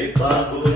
Reparo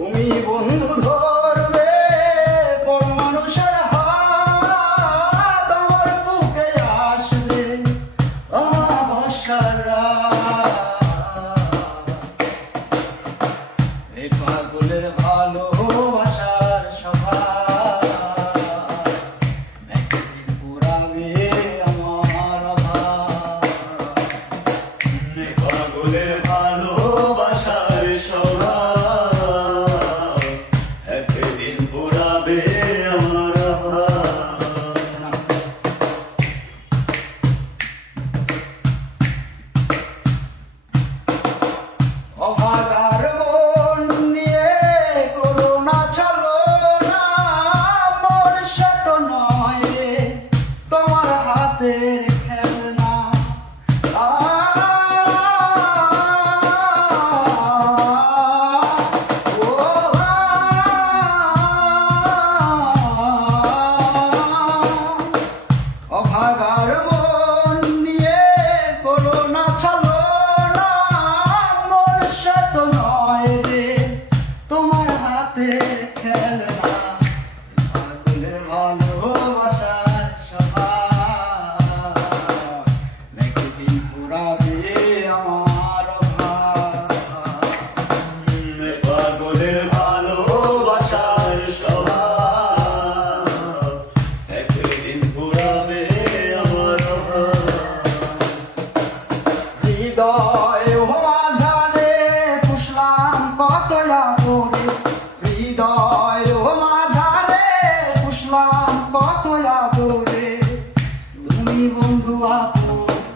তুমি বন্ধু ধরবে মানুষের বুকে আসবে আমার পাগলের ভালো দয়া করে, হৃদয় মাঝারে পুষলাম কত আদরে। তুমি বন্ধু আপু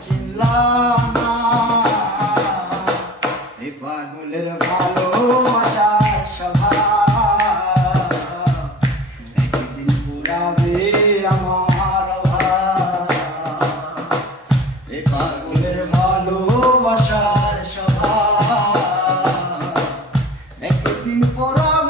চিল্লাম এ এই পাগলের ভালো আশার সভা। একদিন পুরাবে আমার ভাই এই পাগল working for us.